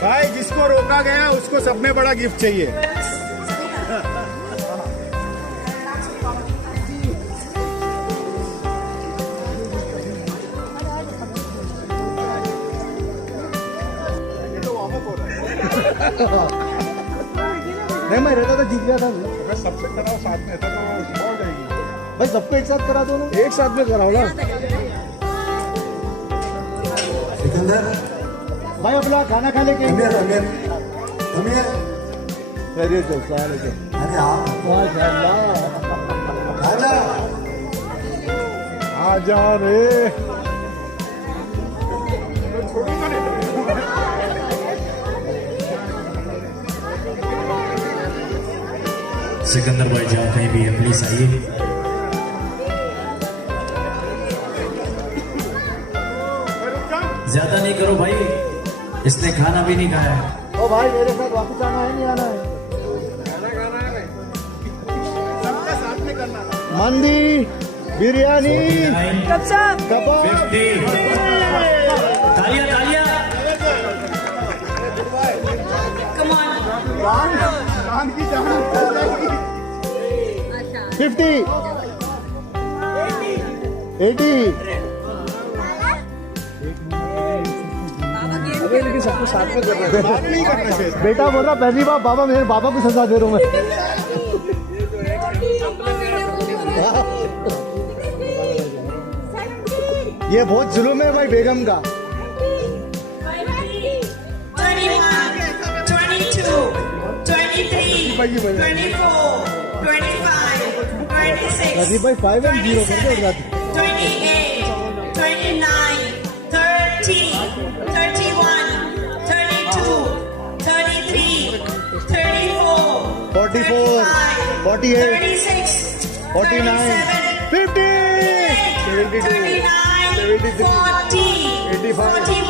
भाई जिसको रोका गया उसको सब में बड़ा गिफ्ट चाहिए। नहीं मैं रहता तो जीत गया था। अगर सबसे कराओ साथ में तो हो जाएगी। भाई सबको एक साथ करा दो ना, एक साथ में कराओ ना। सिकंदर भाई अपना खाना खाने के अरे आ जा रे। सिकंदर भाई जहाँ कहीं भी है प्लीज आइए। ज्यादा नहीं करो भाई, इसने खाना भी नहीं खाया है। ओ भाई मेरे साथ वापस आना है, नहीं आना है? सबका साथ में करना। मंदी, बिरयानी, कबाब। 50 तालियां तालियां। कान की जान 50, 80। अबे लेकिन सबको साथ में करना है। बात नहीं करना चाहिए। बेटा बोल रहा पहली बार बाबा, मेरे बाबा को सजा दे रहा हूँ मैं। ये बहुत जुल्म है भाई बेगम का। 24, 24, 25, 26, अभी भाई 5 and 0 कर दो रात। 28, 29, 30, 31, 32, 33, 34, 44, 48, 36, 49, 50, 72, 39, 40, 41।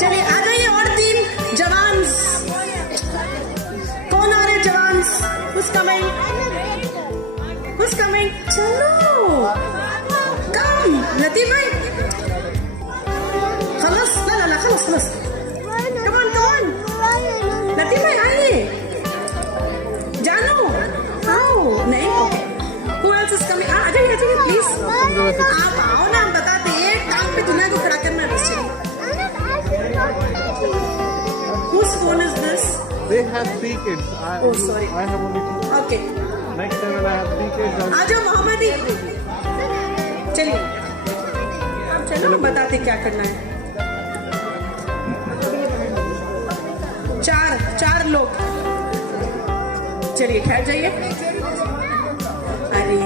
चलिए आ जाइए और 3 जवान। कौन आ रहे जवान? Who's coming? Who's coming? चलो कम लतीफ भाई। खलास ला ला ला खलास खलास। Come on लतीफ भाई आइए। जानो आओ नहीं okay. Who else is coming? आ जाइए प्लीज। आप आओ ना, हम बताते हैं टांग पे दुनिया को खड़ा करना है। Whose phone is this? They have 3 kids. Oh, sorry. I have only 2. Okay. Next time when I have 3 kids. आ जाओ मोहम्मदी। चलिए अब चलो हम बताते क्या करना है। 4 लोग। चलिए ठहर जाइए। अरे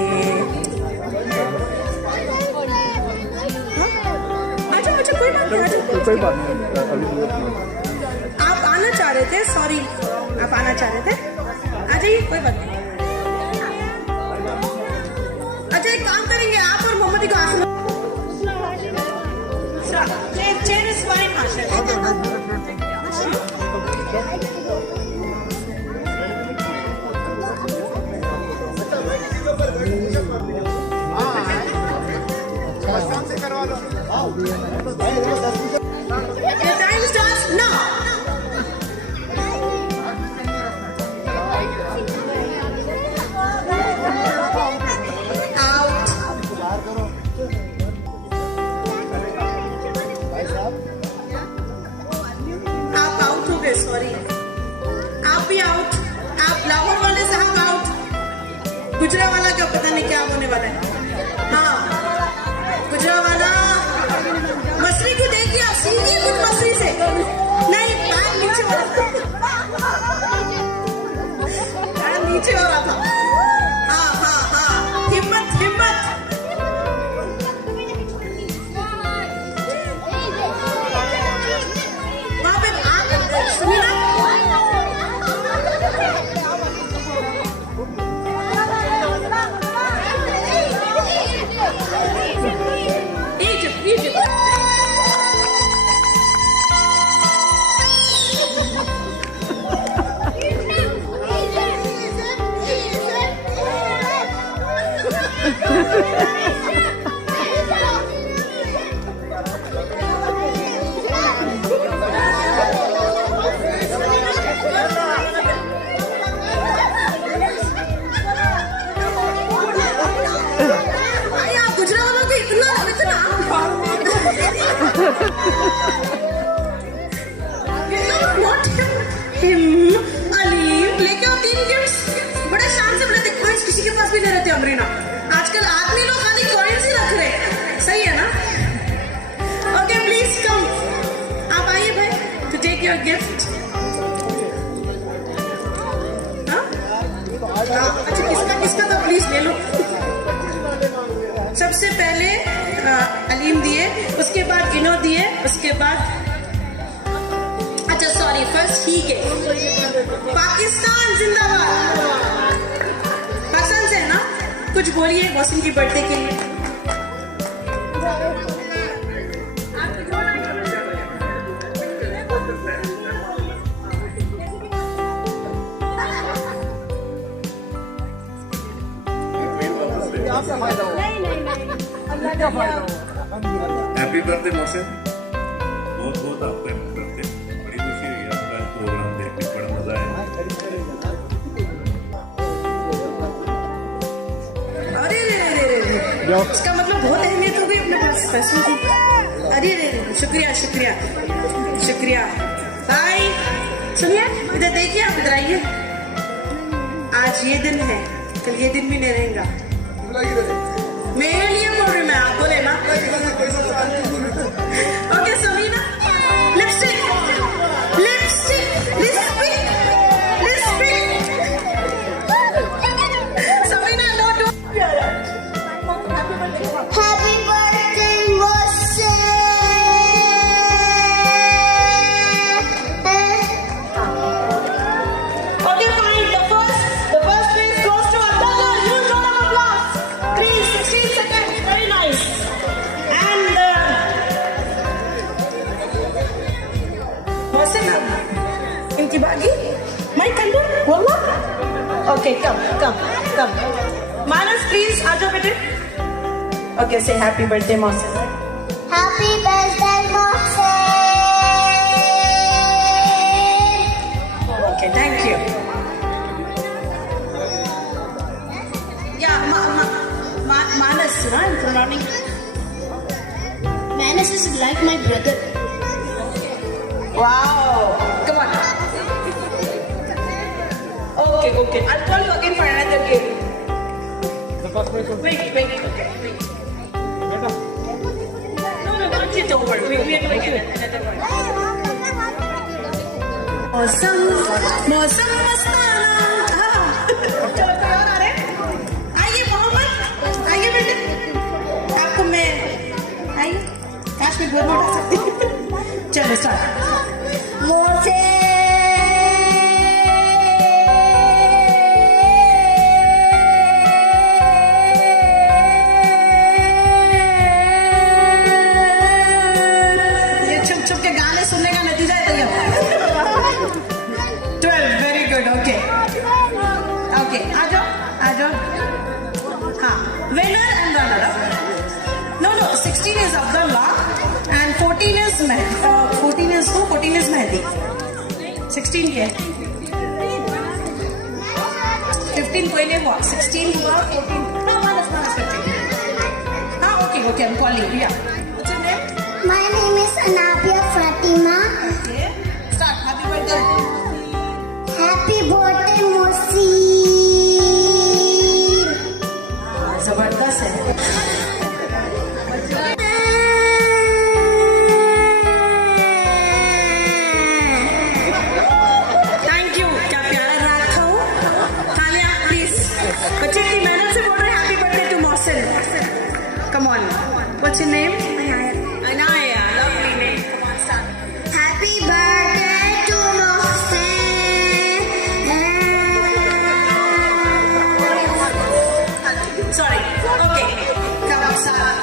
अच्छा कोई बात नहीं। कोई बात नहीं। आप आना चाह रहे थे, सॉरी आप आना चाह रहे थे, आ जाइए कोई बात नहीं। अच्छा एक काम करेंगे, आप और मोहम्मदी को आखिर चेयर इज फाइन। से करवा लो। Time starts now. आप आउट हो गए, सॉरी आप भी आउट। आप लाहौर वाले साहब आउट। गुजरावाला का पता नहीं क्या होने वाला है। हाँ गुजरावाला मछली को देख लिया, सीधी कुछ मछली से नहीं, पैर नीचे वाला था, पैर नीचे वाला था। हाँ हाँ हाँ हिम्मत हिम्मत। वहाँ पे आप सुनिए ना, What? Him, अलीम, लेके आओ 3 गिफ्ट्स. बड़े शान से बोले थे coins किसी के पास भी नहीं रहते अमरीना. आजकल आदमी लोग खाली coins ही रख रहे हैं. सही है ना? Okay, please come. आप आइए भाई to take your gift. हाँ? अच्छा किसका तो प्लीज ले लो. सबसे पहले अलीम दिए, उसके बाद इनो दिए, उसके बाद अच्छा सॉरी फर्स्ट ही के. पाकिस्तान जिंदाबाद. पाकिस्तान से है ना? कुछ बोलिए मोहसिन की बर्थडे के लिए. Happy birthday Mohsin. बहुत बहुत आपका हैप्पी बर्थडे. बड़ी खुशी हुई आपका प्रोग्राम देख के. बड़ा मजा आया. अरे इसका मतलब बहुत अहमियत हो गई अपने पास पैसों की. अरे शुक्रिया शुक्रिया शुक्रिया. भाई सुनिए इधर देखिए, आप इधर आइए. आज ये दिन है, कल ये दिन भी नहीं रहेगा. मेरे लिए बोल रही मैं, आप बोले ना. Okay Sameena, lipstick lipstick lipstick lipstick. Sameena no do. Happy birthday, Mohsen. Okay, fine. The first place goes to Abdullah. Huge round of applause. Please, 16 seconds. Very nice. And Mohsen, इनकी बागी. मैं कर लूँ, बोलना. Okay, come. Manas, please, आ जाओ बेटे. Okay, say happy birthday, Mohsen. Happy birthday, Mohsen. Okay, thank you. Yeah, Manas, right? I'm pronouncing. Manas is like my brother. Wow. Come on. Okay. I'll call you again for another game. Wait. Okay, wait. No, not yet over. We are doing another one. मौसम मस्ताना. हाँ. चलो कोई और आ रहे हैं? आइए मोहम्मद, आइए बेटे. आपको मैं आइए काश में गोद में उठा सकती हूँ. चलो स्टार्ट. ये छुप के गाने सुनने का नतीजा है. तैयार. 12 very good. Okay, आ जाओ. हाँ, winner and runner up. No, 16 is Abdullah and 14 is 14 is Mehdi. 16 ये. 15 पहले हुआ, 16 हुआ, 14. हाँ, minus 15. हाँ, okay, I'm calling. Yeah. What's your name? My name is Anabia Fatima. Okay. Start. Happy birthday. Happy birthday, Mohsen. जबरदस्त है. Thank you. क्या प्यारा राग था वो. तालियां प्लीज. बच्चे की मेहनत से बोल रहे हैं happy birthday to Mohsin. Come on. What's your name? Anaya. Lovely name. Happy birthday to Mohsen. Sorry. Okay. Come on, Sarah.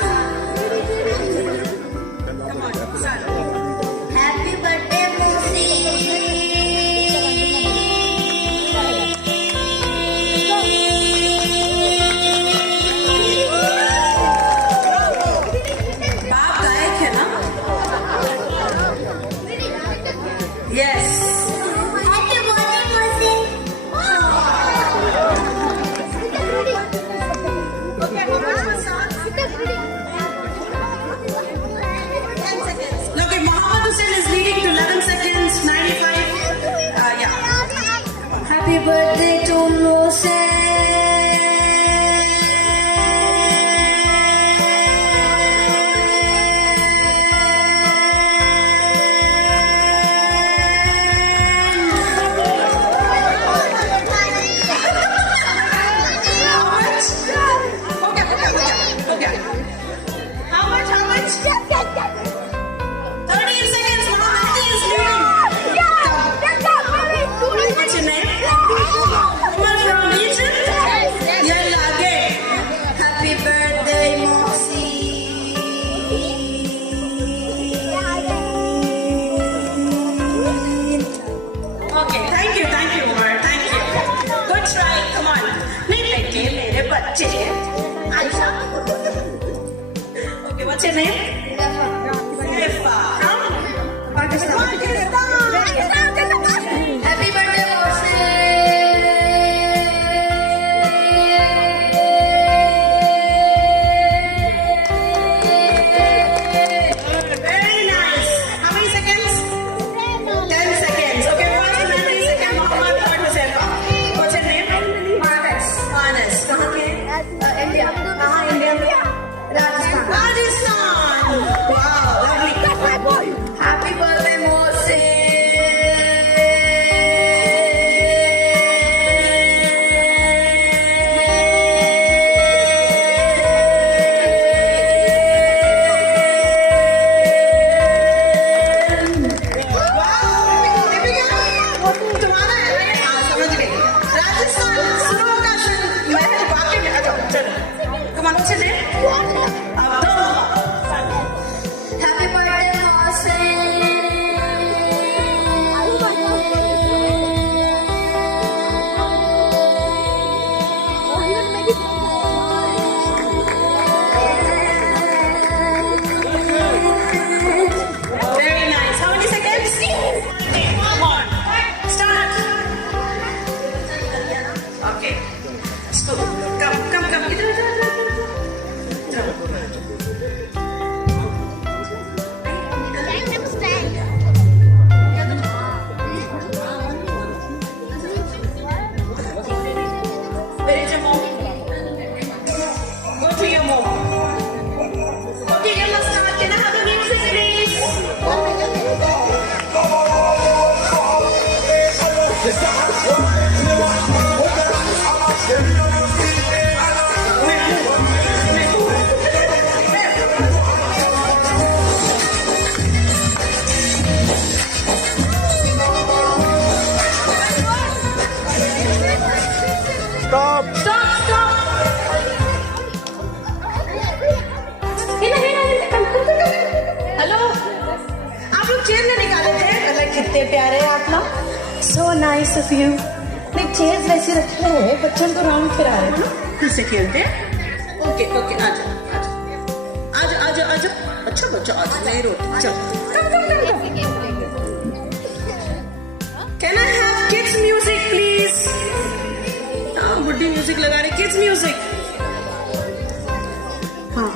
Come on, Sarah. Happy birthday, बाप गायक है ना? Yes. Happy birthday, Mohsen. Okay, how much was that? 10 seconds. Okay, birthday to How much? 13 seconds. Mama, Nancy is leaving. What's your name? Woman from Egypt? Yalla, again. Happy birthday, Moxie. Okay, thank you, Umar. Thank you. Good try. Come on. नहीं बेटे मेरे बच्चे. Ayesha. Okay, what's your name? Sefa. From Pakistan. Happy birthday, Very nice. How many seconds? 10 seconds. Okay, first 90 seconds. Mohammed, third Sefa. What's your name? Manas. कहाँ के? India. कहाँ India में? Rajasthan. Rajasthan. Wow, lovely. Happy birthday, तुम्हारा है समझ गई राजस्थान सुनो का सुन मैं वाकई में आ जाओ चलो कमान चले अब दो Happy birthday, very nice how many seconds come on start okay let's go come Where is your mom? Go to your mom. Okay, you must start. Can I have the music, please? Stop. Stop. Hello आप लोग chair में निकाले थे मतलब कितने प्यारे हैं आप लोग सो नाइस ऑफ यू नहीं चेयर वैसे रखे हैं बच्चों को राउंड फिरा रहे हैं ना फिर से खेलते हैं ओके आ जाओ अच्छा बच्चों आ जाओ नहीं रोते चलो can I have kids music please हाँ बुड्ढी म्यूजिक लगा रही किड्स म्यूजिक हाँ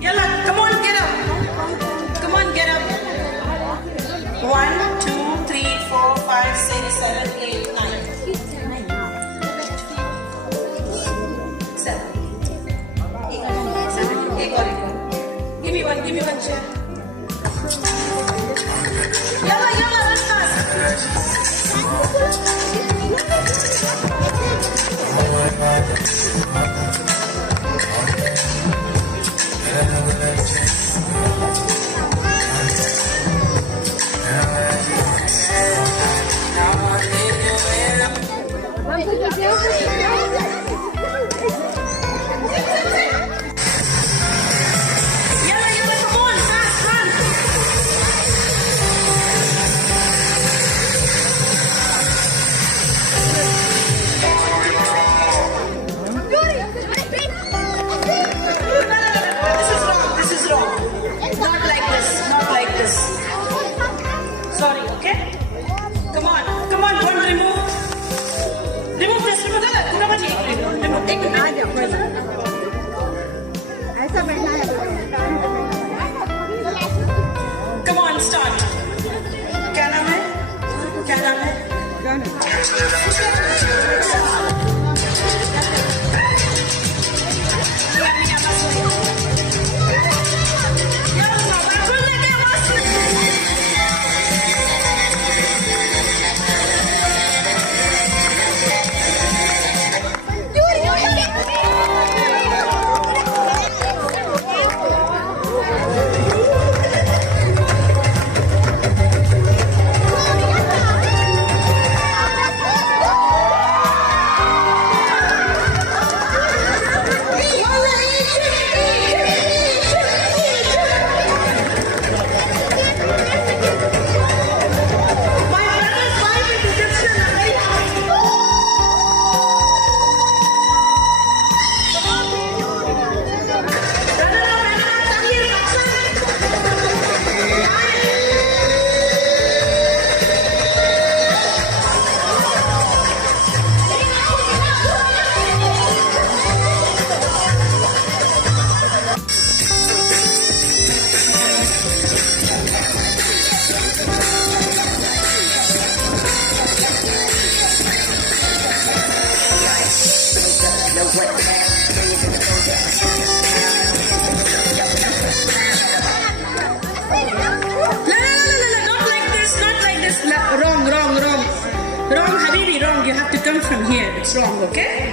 Yalla, come on, get up. Come on, get up. 1, 2, 3, 4, 5, 6, 7, 8, 9. 7. Ek aur. Give me one chair. Yalla, let's start. Yalla, come on, fast, run. strong, okay?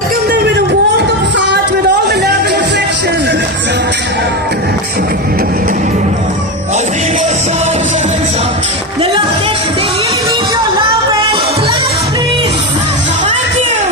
Welcome them with a warmth of heart, with all the love and affection. They really need your love and claps, please. Thank you.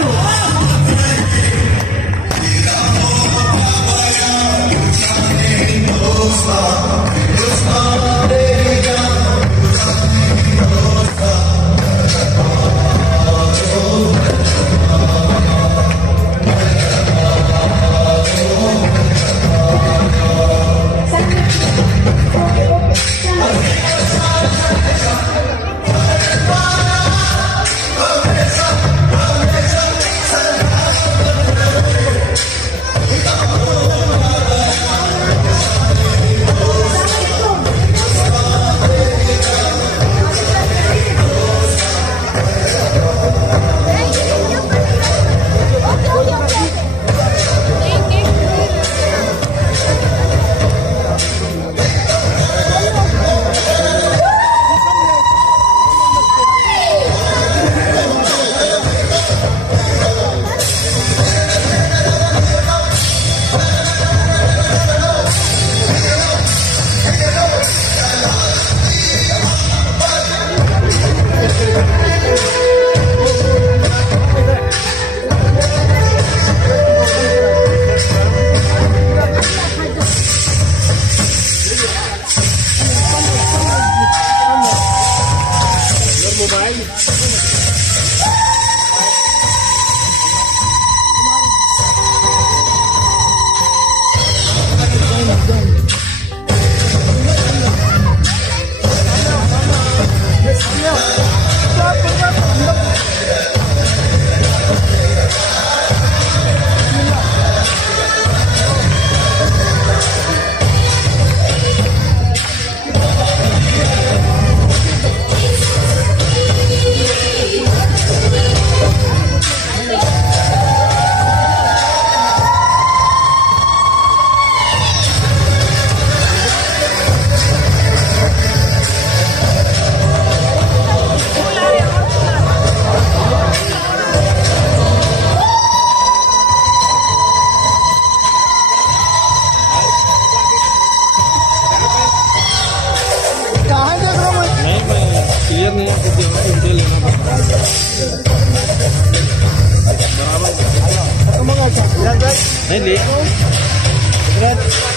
नहीं ले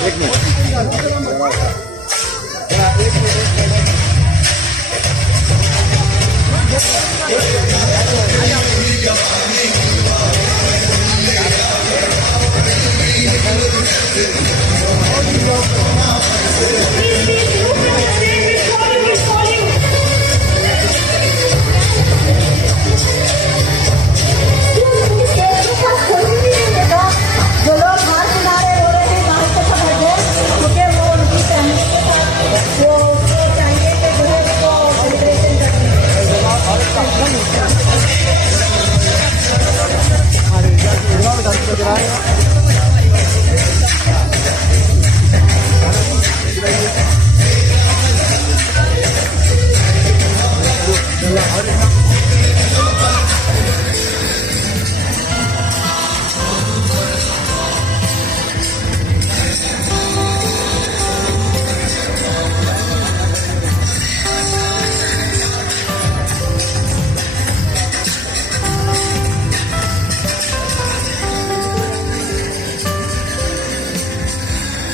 एक minute